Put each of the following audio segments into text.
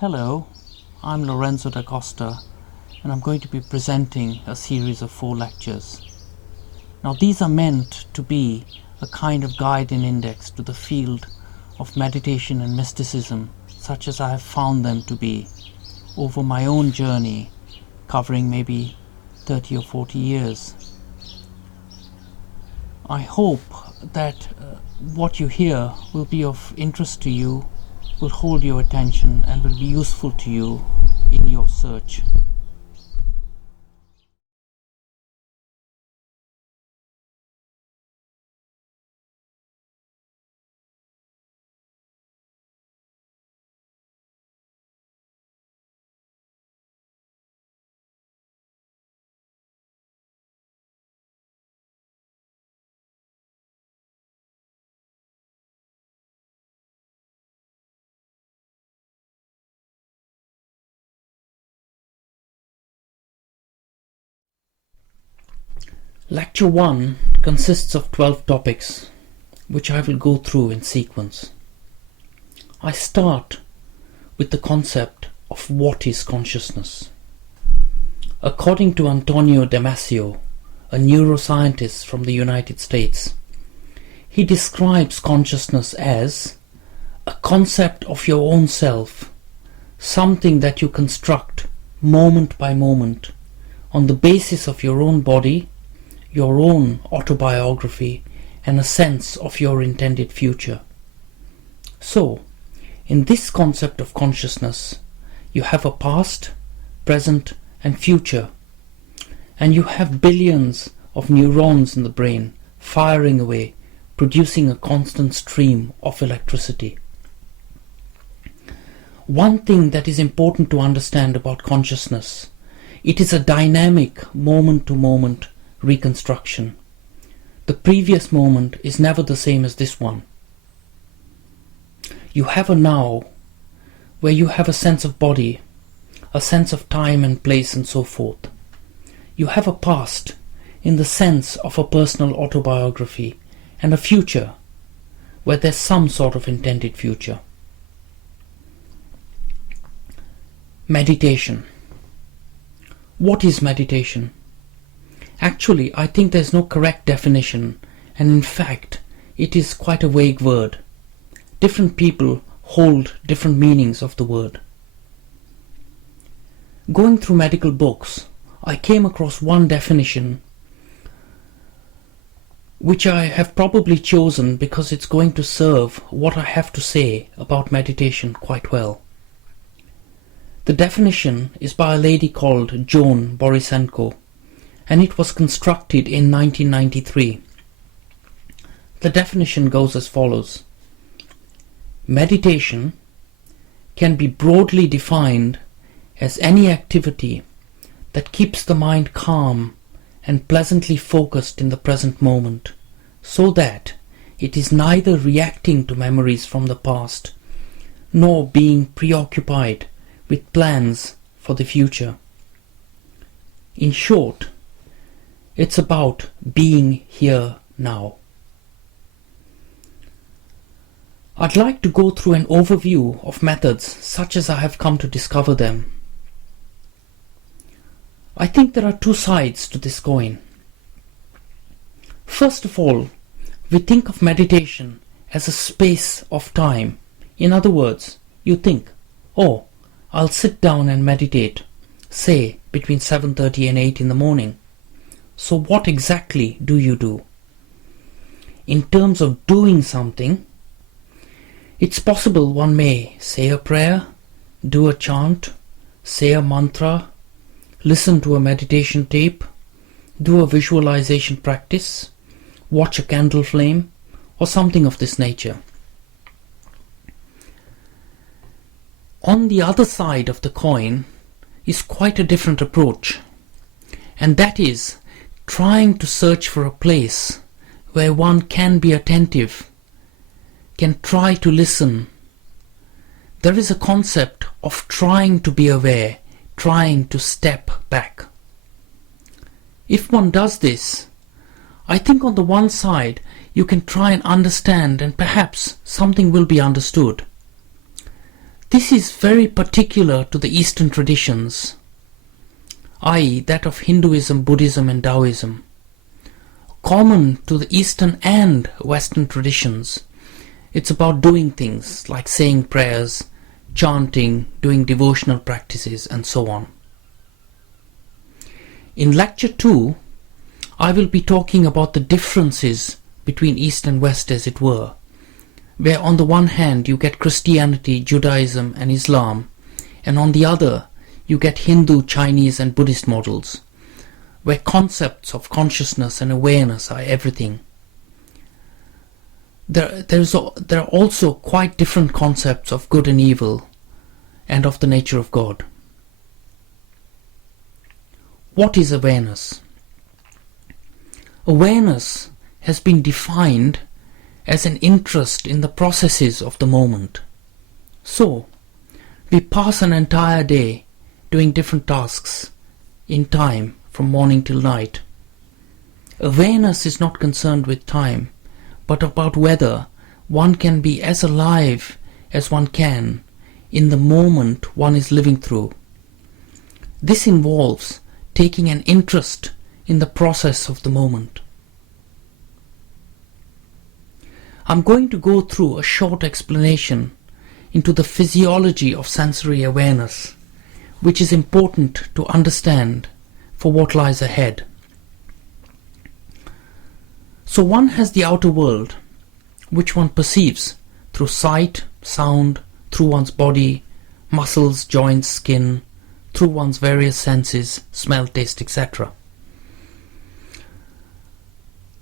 Hello, I'm Lorenzo da Costa, and I'm going to be presenting a series of 4 lectures. Now, these are meant to be a kind of guide and index to the field of meditation and mysticism, such as I have found them to be over my own journey, covering maybe 30 or 40 years. I hope that what you hear will be of interest to you, will hold your attention, and will be useful to you in your search. Lecture 1 consists of 12 topics, which I will go through in sequence. I start with the concept of what is consciousness. According to Antonio Damasio, a neuroscientist from the United States, he describes consciousness as a concept of your own self, something that you construct moment by moment on the basis of your own body, your own autobiography, and a sense of your intended future. So, in this concept of consciousness, you have a past, present, and future, and you have billions of neurons in the brain firing away, producing a constant stream of electricity. One thing that is important to understand about consciousness: it is a dynamic moment-to-moment reconstruction. The previous moment is never the same as this one. You have a now where you have a sense of body, a sense of time and place, and so forth. You have a past in the sense of a personal autobiography, and a future where there's some sort of intended future. Meditation. What is meditation? Actually, I think there's no correct definition, and in fact, it is quite a vague word. Different people hold different meanings of the word. Going through medical books, I came across one definition which I have probably chosen because it's going to serve what I have to say about meditation quite well. The definition is by a lady called Joan Borisenko, and it was constructed in 1993. The definition goes as follows: meditation can be broadly defined as any activity that keeps the mind calm and pleasantly focused in the present moment, so that it is neither reacting to memories from the past nor being preoccupied with plans for the future. In short, it's about being here now. I'd like to go through an overview of methods such as I have come to discover them. I think there are 2 sides to this coin. First of all, we think of meditation as a space of time. In other words, you think, oh, I'll sit down and meditate, say between 7:30 and 8 in the morning. So what exactly do you do? In terms of doing something, it's possible one may say a prayer, do a chant, say a mantra, listen to a meditation tape, do a visualization practice, watch a candle flame, or something of this nature. On the other side of the coin is quite a different approach, and that is trying to search for a place where one can be attentive, can try to listen. There is a concept of trying to be aware, trying to step back. If one does this, I think on the one side you can try and understand, and perhaps something will be understood. This is very particular to the Eastern traditions, i.e. that of Hinduism, Buddhism and Taoism. Common to the Eastern and Western traditions, it's about doing things like saying prayers, chanting, doing devotional practices and so on. In Lecture 2, I will be talking about the differences between East and West, as it were, where on the one hand you get Christianity, Judaism and Islam, and on the other you get Hindu, Chinese and Buddhist models, where concepts of consciousness and awareness are everything. There are also quite different concepts of good and evil and of the nature of God. What is awareness? Awareness has been defined as an interest in the processes of the moment. So, we pass an entire day doing different tasks in time from morning till night. Awareness is not concerned with time, but about whether one can be as alive as one can in the moment one is living through. This involves taking an interest in the process of the moment. I'm going to go through a short explanation into the physiology of sensory awareness, which is important to understand for what lies ahead. So one has the outer world, which one perceives through sight, sound, through one's body, muscles, joints, skin, through one's various senses, smell, taste, etc.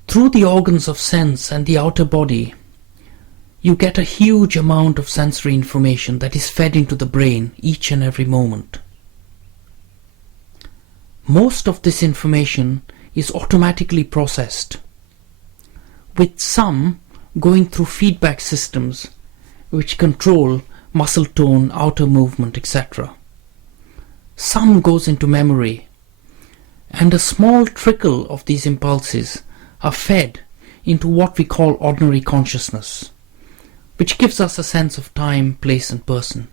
Through the organs of sense and the outer body, you get a huge amount of sensory information that is fed into the brain each and every moment. Most of this information is automatically processed, with some going through feedback systems which control muscle tone, outer movement, etc. Some goes into memory, and a small trickle of these impulses are fed into what we call ordinary consciousness, which gives us a sense of time, place and person.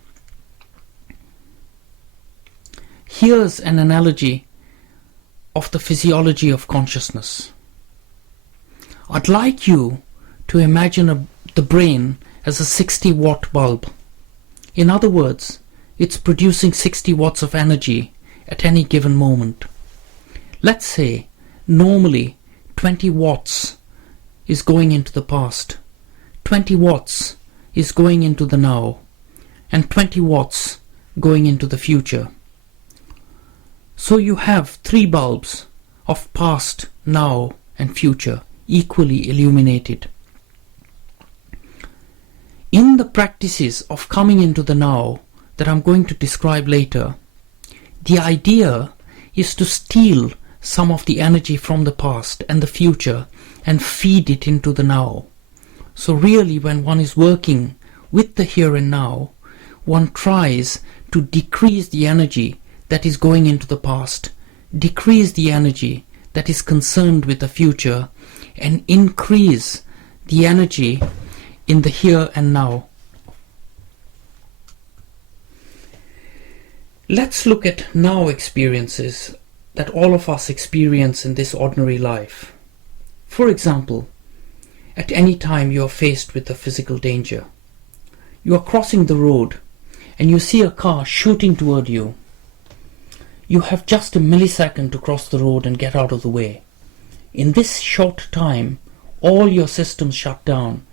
Here's an analogy of the physiology of consciousness. I'd like you to imagine the brain as a 60-watt bulb. In other words, it's producing 60 watts of energy at any given moment. Let's say normally 20 watts is going into the past, 20 watts is going into the now, and 20 watts going into the future. So you have 3 bulbs of past, now and future equally illuminated. In the practices of coming into the now that I'm going to describe later, the idea is to steal some of the energy from the past and the future and feed it into the now. So really, when one is working with the here and now, one tries to decrease the energy that is going into the past, decrease the energy that is concerned with the future, and increase the energy in the here and now. Let's look at now experiences that all of us experience in this ordinary life. For example, at any time you are faced with a physical danger. You are crossing the road and you see a car shooting toward you. You have just a millisecond to cross the road and get out of the way. In this short time, all your systems shut down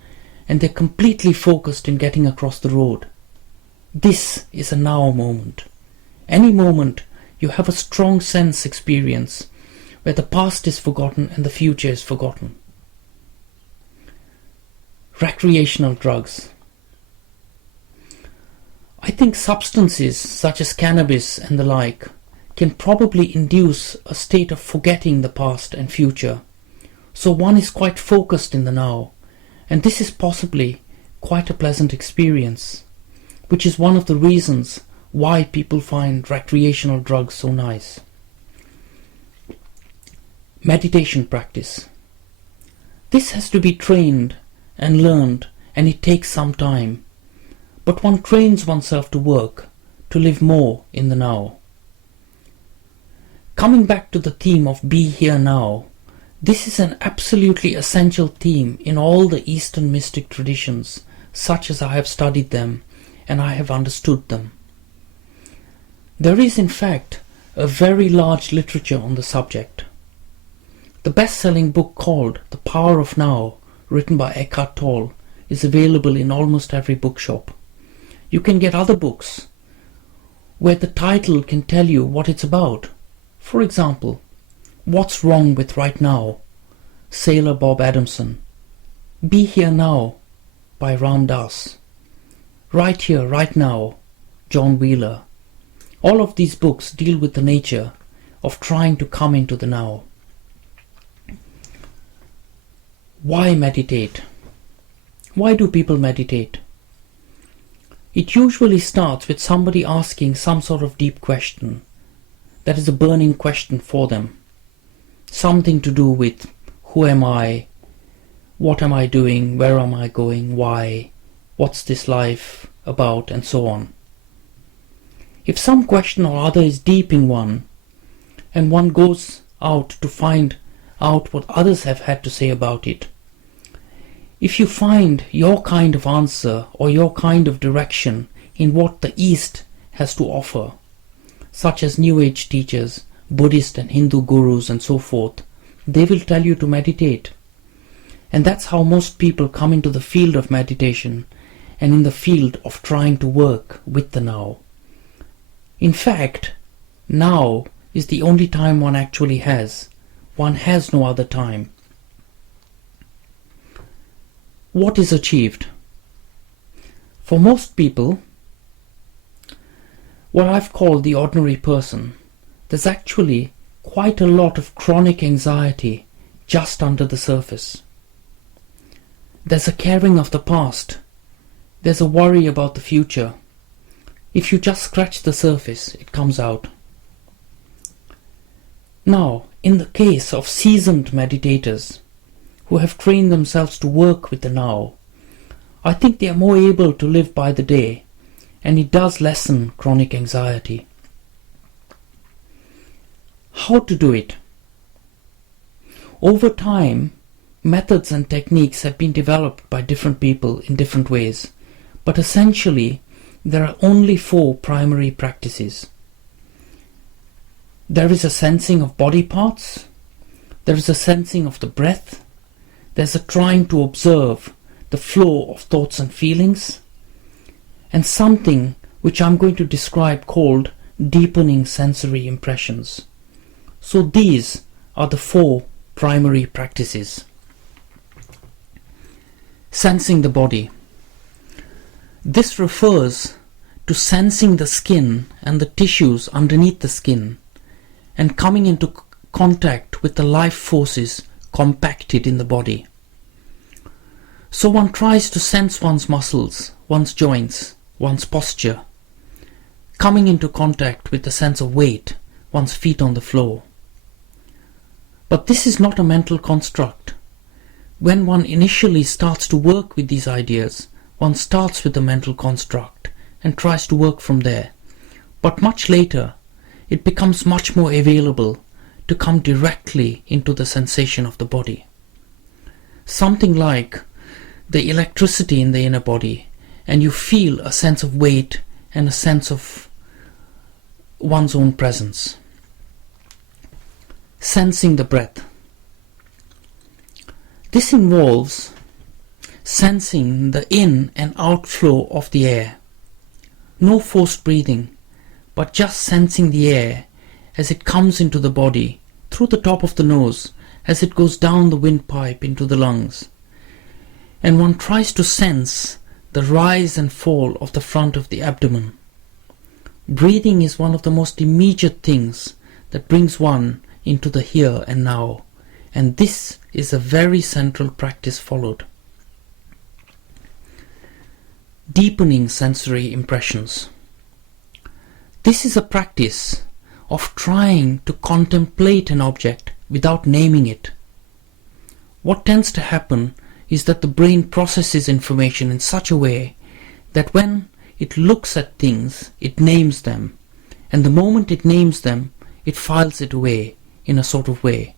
and they're completely focused in getting across the road. This is a now moment. Any moment you have a strong sense experience where the past is forgotten and the future is forgotten. Recreational drugs. I think substances such as cannabis and the like can probably induce a state of forgetting the past and future. So one is quite focused in the now, and this is possibly quite a pleasant experience, which is one of the reasons why people find recreational drugs so nice. Meditation practice. This has to be trained and learned, and it takes some time. but one trains oneself to work, to live more in the now. Coming back to the theme of be here now, this is an absolutely essential theme in all the Eastern mystic traditions, such as I have studied them and I have understood them. There is in fact a very large literature on the subject. The best-selling book called The Power of Now, written by Eckhart Tolle, is available in almost every bookshop. You can get other books where the title can tell you what it's about. For example, What's Wrong with Right Now? Sailor Bob Adamson. Be Here Now by Ram Dass. Right Here, Right Now, John Wheeler. All of these books deal with the nature of trying to come into the now. Why meditate? Why do people meditate? It usually starts with somebody asking some sort of deep question that is a burning question for them. Something to do with who am I, what am I doing, where am I going, why, what's this life about, and so on. If some question or other is deep in one, and one goes out to find out what others have had to say about it, if you find your kind of answer or your kind of direction in what the East has to offer, such as New Age teachers, Buddhist and Hindu gurus and so forth, they will tell you to meditate. And that's how most people come into the field of meditation and in the field of trying to work with the now. In fact, now is the only time one actually has. One has no other time. What is achieved? For most people, what I've called the ordinary person, there's actually quite a lot of chronic anxiety just under the surface. There's a caring of the past. There's a worry about the future. If you just scratch the surface, it comes out. Now, in the case of seasoned meditators who have trained themselves to work with the now, I think they are more able to live by the day, and it does lessen chronic anxiety. How to do it? Over time, methods and techniques have been developed by different people in different ways, but essentially there are only 4 primary practices. There is a sensing of body parts, there is a sensing of the breath, there's a trying to observe the flow of thoughts and feelings, and something which I'm going to describe called deepening sensory impressions. So these are the 4 primary practices. Sensing the body. This refers to sensing the skin and the tissues underneath the skin and coming into contact with the life forces compacted in the body. So one tries to sense one's muscles, one's joints, one's posture, coming into contact with the sense of weight, one's feet on the floor. But this is not a mental construct. When one initially starts to work with these ideas, one starts with the mental construct and tries to work from there. But much later, it becomes much more available to come directly into the sensation of the body. Something like the electricity in the inner body, and you feel a sense of weight and a sense of one's own presence. Sensing the breath. This involves sensing the in and outflow of the air. No forced breathing, but just sensing the air as it comes into the body, through the top of the nose, as it goes down the windpipe into the lungs. And one tries to sense the rise and fall of the front of the abdomen. Breathing is one of the most immediate things that brings one into the here and now, and this is a very central practice followed. Deepening sensory impressions. This is a practice of trying to contemplate an object without naming it. What tends to happen is that the brain processes information in such a way that when it looks at things, it names them, and the moment it names them, it files it away in a sort of way.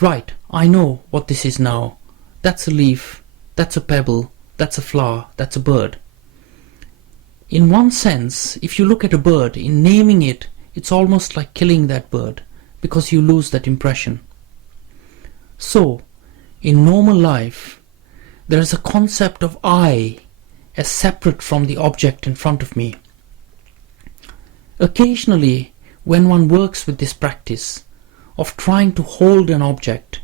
Right, I know what this is now. That's a leaf, that's a pebble, that's a flower, that's a bird. In one sense, if you look at a bird, in naming it, it's almost like killing that bird, because you lose that impression. So, in normal life, there is a concept of I as separate from the object in front of me. Occasionally, when one works with this practice of trying to hold an object,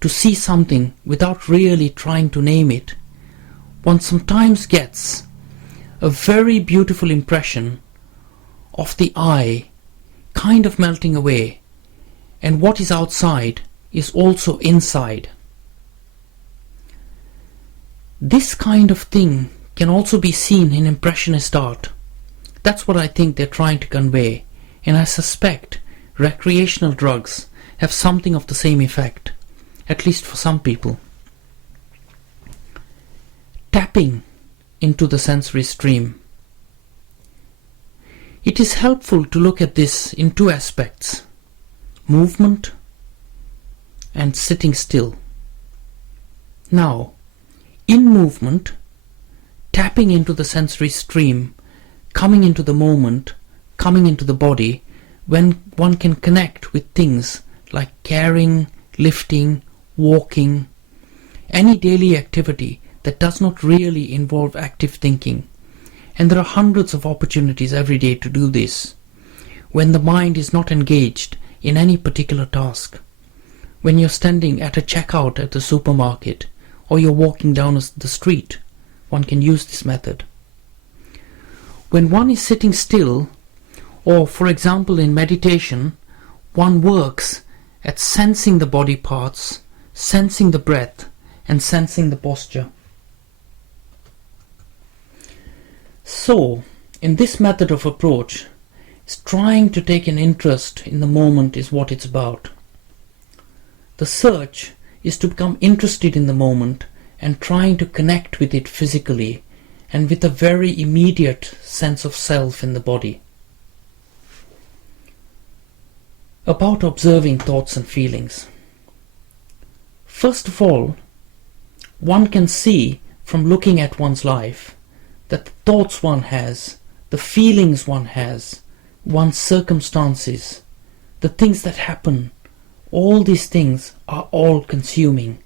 to see something without really trying to name it, one sometimes gets a very beautiful impression of the I kind of melting away, and what is outside is also inside. This kind of thing can also be seen in Impressionist art. That's what I think they're trying to convey, and I suspect recreational drugs have something of the same effect, at least for some people. Tapping into the sensory stream. It is helpful to look at this in two aspects: movement and sitting still. Now, in movement, tapping into the sensory stream, coming into the moment, coming into the body, when one can connect with things like carrying, lifting, walking, any daily activity that does not really involve active thinking. And there are hundreds of opportunities every day to do this, when the mind is not engaged in any particular task. When you're standing at a checkout at the supermarket, or you're walking down the street, one can use this method. When one is sitting still, or for example in meditation, one works at sensing the body parts, sensing the breath, and sensing the posture. So, in this method of approach, is trying to take an interest in the moment is what it's about. The search is to become interested in the moment and trying to connect with it physically and with a very immediate sense of self in the body. About observing thoughts and feelings. First of all, one can see from looking at one's life that the thoughts one has, the feelings one has, one's circumstances, the things that happen, all these things are all consuming.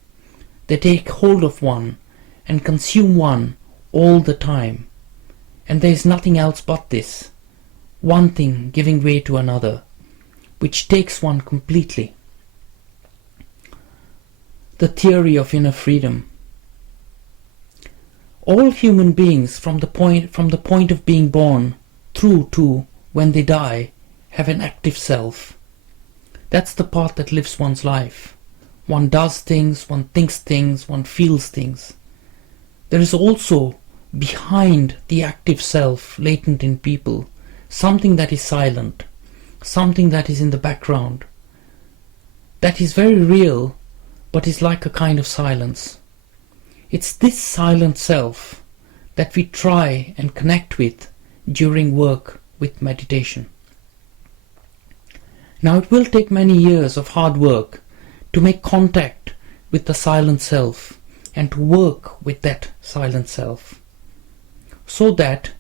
They take hold of one and consume one all the time. And there is nothing else but this, one thing giving way to another, which takes one completely. The theory of inner freedom. All human beings from the point of being born through to when they die have an active self. That's the part that lives one's life. One does things, one thinks things, one feels things. There is also behind the active self latent in people something that is silent, something that is in the background, that is very real but is like a kind of silence. It's this silent self that we try and connect with during work with meditation. Now it will take many years of hard work to make contact with the silent self and to work with that silent self, so that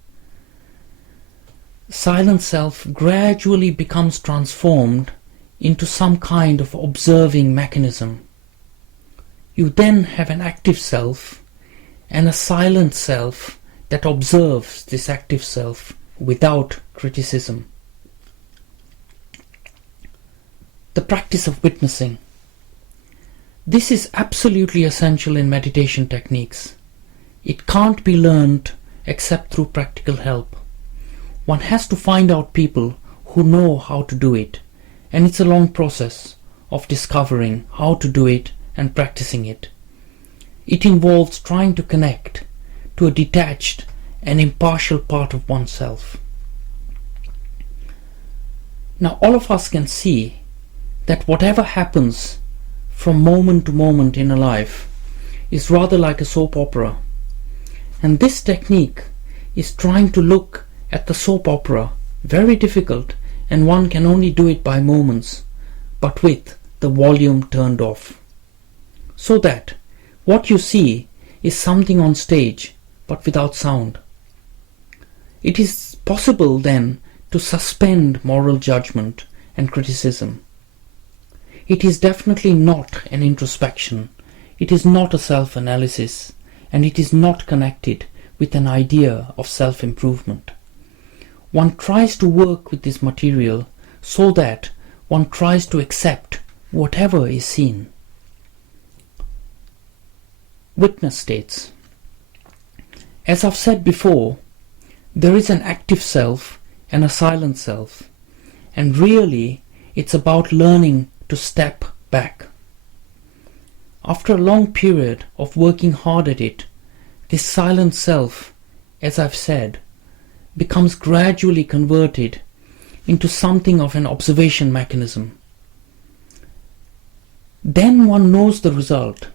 silent self gradually becomes transformed into some kind of observing mechanism. You then have an active self and a silent self that observes this active self without criticism. The practice of witnessing. This is absolutely essential in meditation techniques. It can't be learned except through practical help. One has to find out people who know how to do it, and it's a long process of discovering how to do it and practicing it. It involves trying to connect to a detached and impartial part of oneself. Now all of us can see that whatever happens from moment to moment in a life is rather like a soap opera, and this technique is trying to look at the soap opera, very difficult, and one can only do it by moments, but with the volume turned off. So that what you see is something on stage, but without sound. It is possible then to suspend moral judgment and criticism. It is definitely not an introspection, it is not a self-analysis, and it is not connected with an idea of self-improvement. One tries to work with this material so that one tries to accept whatever is seen. Witness states, as I've said before, there is an active self and a silent self, and really it's about learning to step back. After a long period of working hard at it, this silent self, as I've said, becomes gradually converted into something of an observation mechanism. Then one knows the result,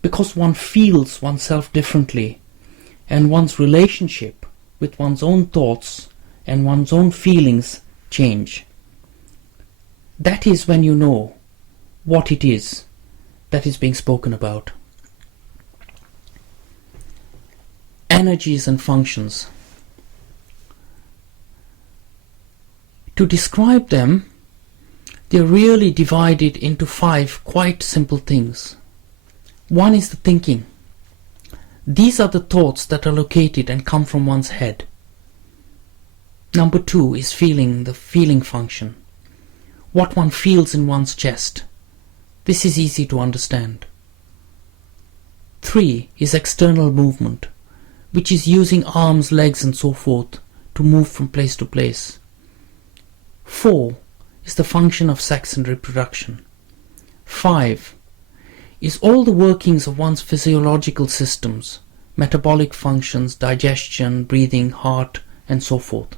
because one feels oneself differently, and one's relationship with one's own thoughts and one's own feelings change. That is when you know what it is that is being spoken about. Energies and functions. To describe them, they are really divided into 5 quite simple things. One is the thinking. These are the thoughts that are located and come from one's head. Number 2 is feeling, the feeling function. What one feels in one's chest. This is easy to understand. 3 is external movement, which is using arms, legs and so forth to move from place to place. 4 is the function of sex and reproduction. 5 is all the workings of one's physiological systems, metabolic functions, digestion, breathing, heart, and so forth.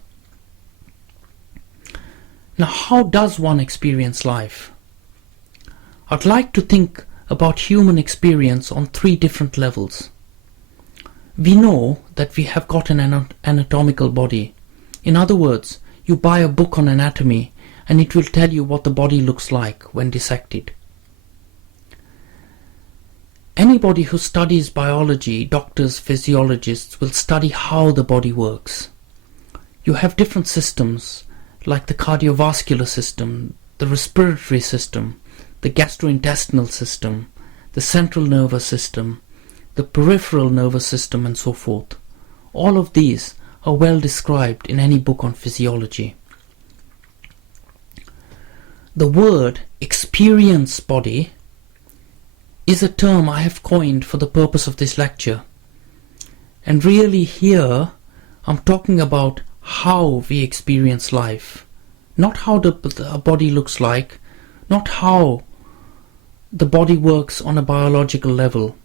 Now, how does one experience life? I'd like to think about human experience on 3 different levels. We know that we have got an anatomical body. In other words, you buy a book on anatomy and it will tell you what the body looks like when dissected. Anybody who studies biology, doctors, physiologists, will study how the body works. You have different systems like the cardiovascular system, the respiratory system, the gastrointestinal system, the central nervous system, the peripheral nervous system, and so forth. All of these are well described in any book on physiology. The word experience body is a term I have coined for the purpose of this lecture. And really here I'm talking about how we experience life, not how the body looks like, not how the body works on a biological level.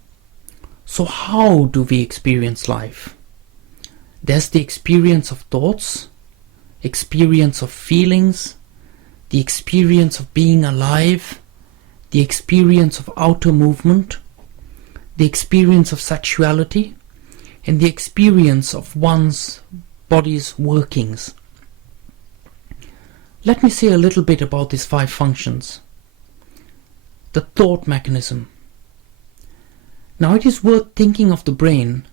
So how do we experience life? There's the experience of thoughts, experience of feelings, the experience of being alive, the experience of outer movement, the experience of sexuality, and the experience of one's body's workings. Let me say a little bit about these 5 functions. The thought mechanism. Now it is worth thinking of the brain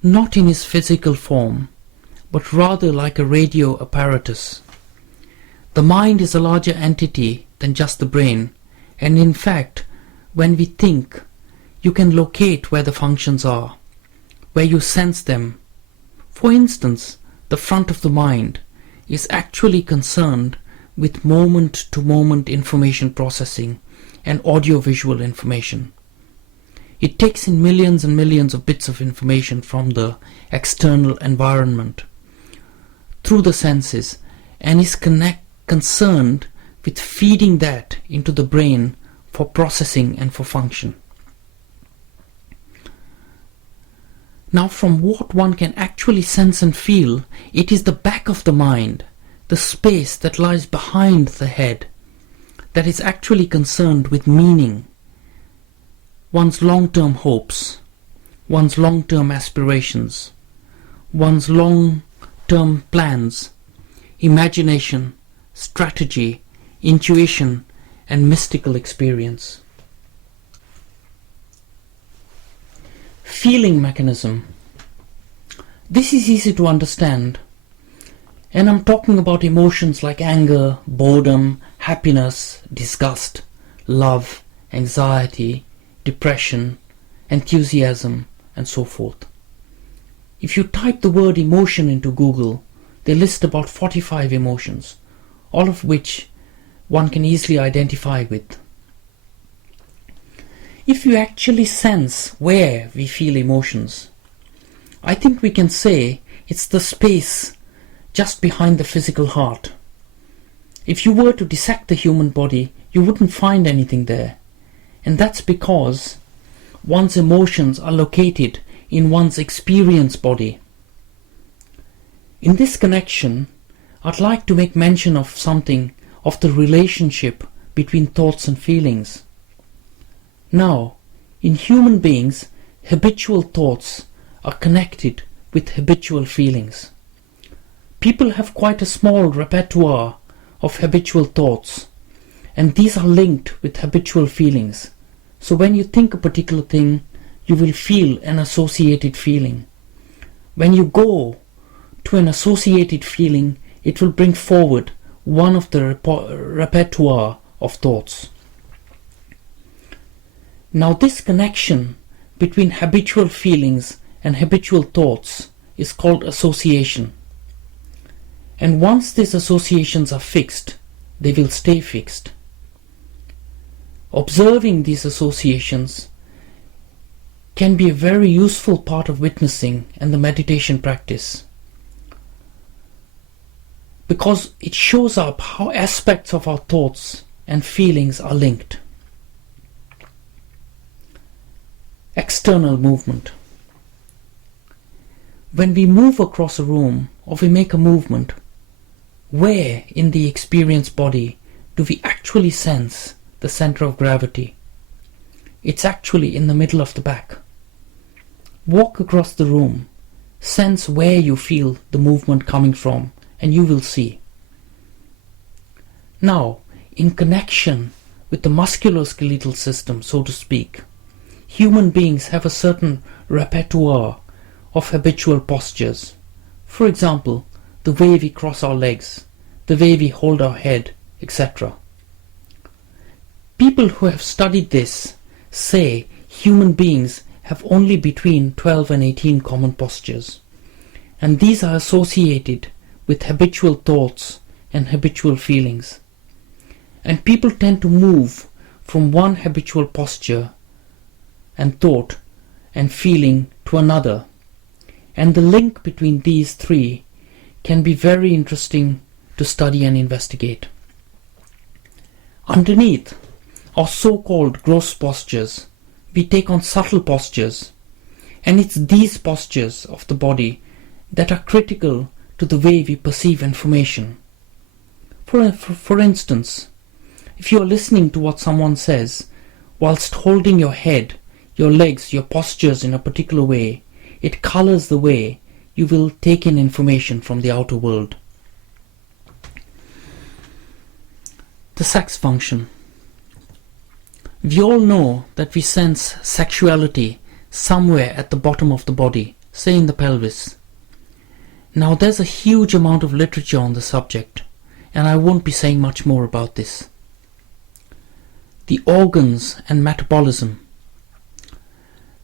not in its physical form, but rather like a radio apparatus. The mind is a larger entity than just the brain, and in fact, when we think, you can locate where the functions are, where you sense them. For instance, the front of the mind is actually concerned with moment-to-moment information processing and audio-visual information. It takes in millions and millions of bits of information from the external environment through the senses and is concerned with feeding that into the brain for processing and for function. Now, from what one can actually sense and feel, it is the back of the mind, the space that lies behind the head, that is actually concerned with meaning, one's long-term hopes, one's long-term aspirations, one's long-term plans, imagination, strategy, intuition, and mystical experience. Feeling mechanism. This is easy to understand, and I'm talking about emotions like anger, boredom, happiness, disgust, love, anxiety, depression, enthusiasm, and so forth. If you type the word emotion into Google, they list about 45 emotions, all of which one can easily identify with. If you actually sense where we feel emotions, I think we can say it's the space just behind the physical heart. If you were to dissect the human body, you wouldn't find anything there. And that's because one's emotions are located in one's experience body. In this connection, I'd like to make mention of something of the relationship between thoughts and feelings. Now, in human beings, habitual thoughts are connected with habitual feelings. People have quite a small repertoire of habitual thoughts, and these are linked with habitual feelings. So when you think a particular thing, you will feel an associated feeling. When you go to an associated feeling, it will bring forward one of the repertoire of thoughts. Now this connection between habitual feelings and habitual thoughts is called association. And once these associations are fixed, they will stay fixed. Observing these associations can be a very useful part of witnessing and the meditation practice, because it shows up how aspects of our thoughts and feelings are linked. External movement. When we move across a room or we make a movement, where in the experience body do we actually sense the center of gravity? It's actually in the middle of the back. Walk across the room, sense where you feel the movement coming from, and you will see. Now, in connection with the musculoskeletal system, so to speak, human beings have a certain repertoire of habitual postures. For example, the way we cross our legs, the way we hold our head, etc. People who have studied this say human beings have only between 12 and 18 common postures, and these are associated with habitual thoughts and habitual feelings. And people tend to move from one habitual posture and thought and feeling to another, and the link between these three can be very interesting to study and investigate. Underneath our so-called gross postures, we take on subtle postures, and it's these postures of the body that are critical to the way we perceive information. For instance, if you are listening to what someone says, whilst holding your head, your legs, your postures in a particular way, it colors the way you will take in information from the outer world. The sex function. We all know that we sense sexuality somewhere at the bottom of the body, say in the pelvis. Now there's a huge amount of literature on the subject, and I won't be saying much more about this. The organs and metabolism.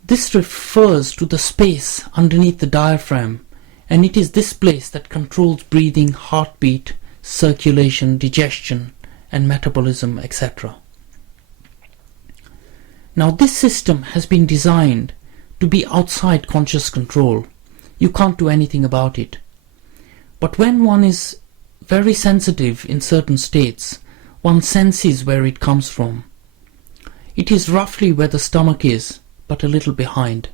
This refers to the space underneath the diaphragm, and it is this place that controls breathing, heartbeat, circulation, digestion, and metabolism, etc. Now this system has been designed to be outside conscious control. You can't do anything about it. But when one is very sensitive in certain states, one senses where it comes from. It is roughly where the stomach is, but a little behind.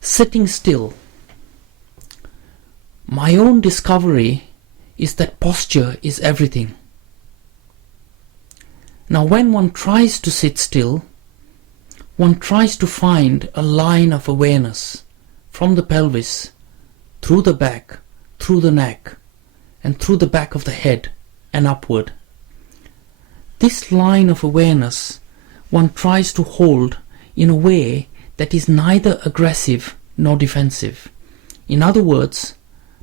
Sitting still. My own discovery is that posture is everything. Now when one tries to sit still, one tries to find a line of awareness from the pelvis, through the back, through the neck, and through the back of the head and upward. This line of awareness one tries to hold in a way that is neither aggressive nor defensive. In other words,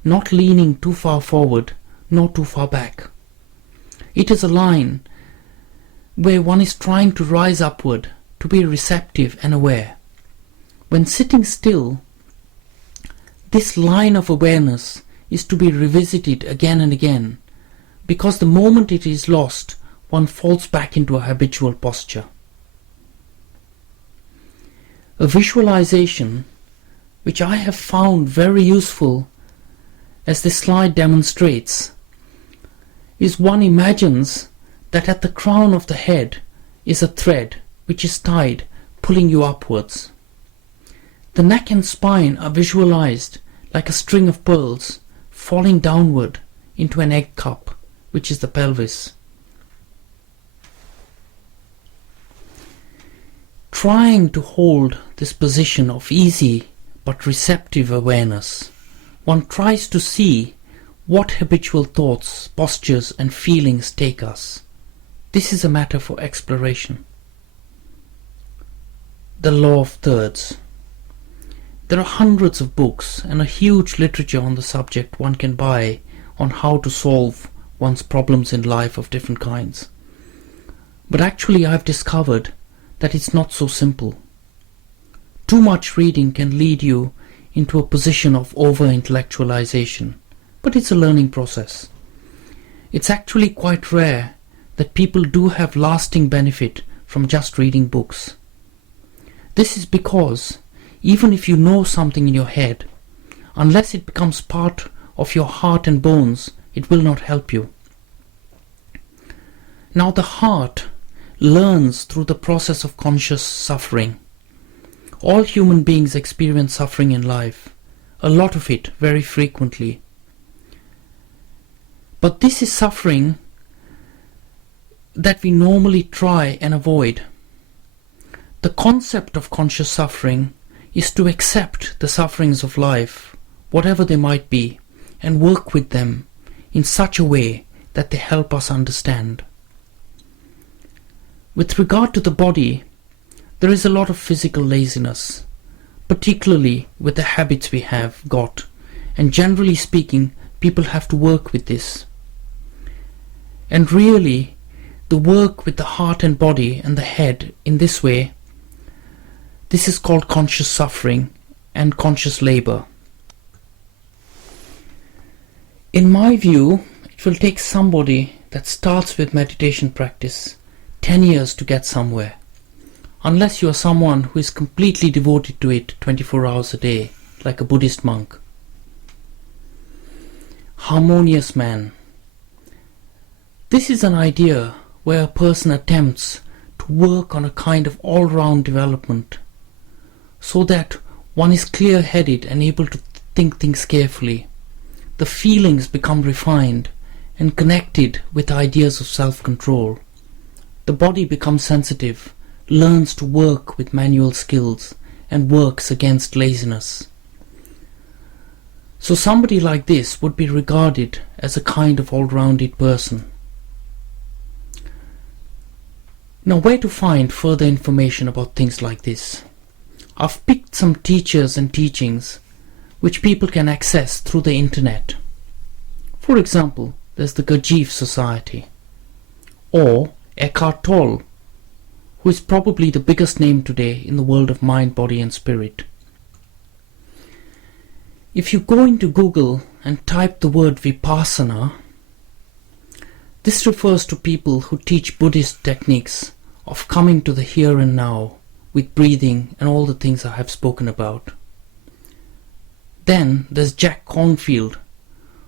not leaning too far forward nor too far back. It is a line where one is trying to rise upward, to be receptive and aware. When sitting still, this line of awareness is to be revisited again and again, because the moment it is lost, one falls back into a habitual posture. A visualization, which I have found very useful, as this slide demonstrates, is one imagines that at the crown of the head is a thread which is tied, pulling you upwards. The neck and spine are visualized like a string of pearls falling downward into an egg cup, which is the pelvis. Trying to hold this position of easy but receptive awareness, one tries to see what habitual thoughts, postures and feelings take us. This is a matter for exploration. The law of thirds. There are hundreds of books and a huge literature on the subject one can buy on how to solve one's problems in life of different kinds. But actually I've discovered that it's not so simple. Too much reading can lead you into a position of over-intellectualization, but it's a learning process. It's actually quite rare that people do have lasting benefit from just reading books. This is because even if you know something in your head, unless it becomes part of your heart and bones, it will not help you. Now the heart learns through the process of conscious suffering. All human beings experience suffering in life, a lot of it very frequently. But this is suffering that we normally try and avoid. The concept of conscious suffering is to accept the sufferings of life, whatever they might be, and work with them in such a way that they help us understand. With regard to the body, there is a lot of physical laziness, particularly with the habits we have got, and generally speaking, people have to work with this. And really, the work with the heart and body and the head in this way, this is called conscious suffering and conscious labor. In my view, it will take somebody that starts with meditation practice 10 years to get somewhere, unless you are someone who is completely devoted to it 24 hours a day, like a Buddhist monk. Harmonious man. This is an idea where a person attempts to work on a kind of all-round development, so that one is clear-headed and able to think things carefully. The feelings become refined and connected with ideas of self-control. The body becomes sensitive, learns to work with manual skills, and works against laziness. So somebody like this would be regarded as a kind of all-rounded person. Now, where to find further information about things like this? I've picked some teachers and teachings which people can access through the internet. For example, there's the Gurdjieff Society, or Eckhart Tolle, who is probably the biggest name today in the world of mind, body and spirit. If you go into Google and type the word Vipassana, this refers to people who teach Buddhist techniques of coming to the here and now with breathing and all the things I have spoken about. Then there's Jack Cornfield,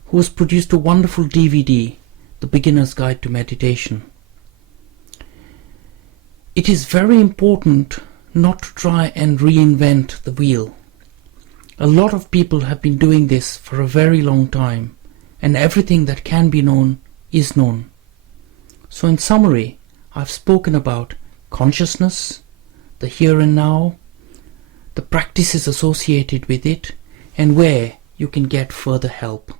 who has produced a wonderful DVD, The Beginner's Guide to Meditation. It is very important not to try and reinvent the wheel. A lot of people have been doing this for a very long time, and everything that can be known is known. So in summary, I've spoken about consciousness, the here and now, the practices associated with it, and where you can get further help.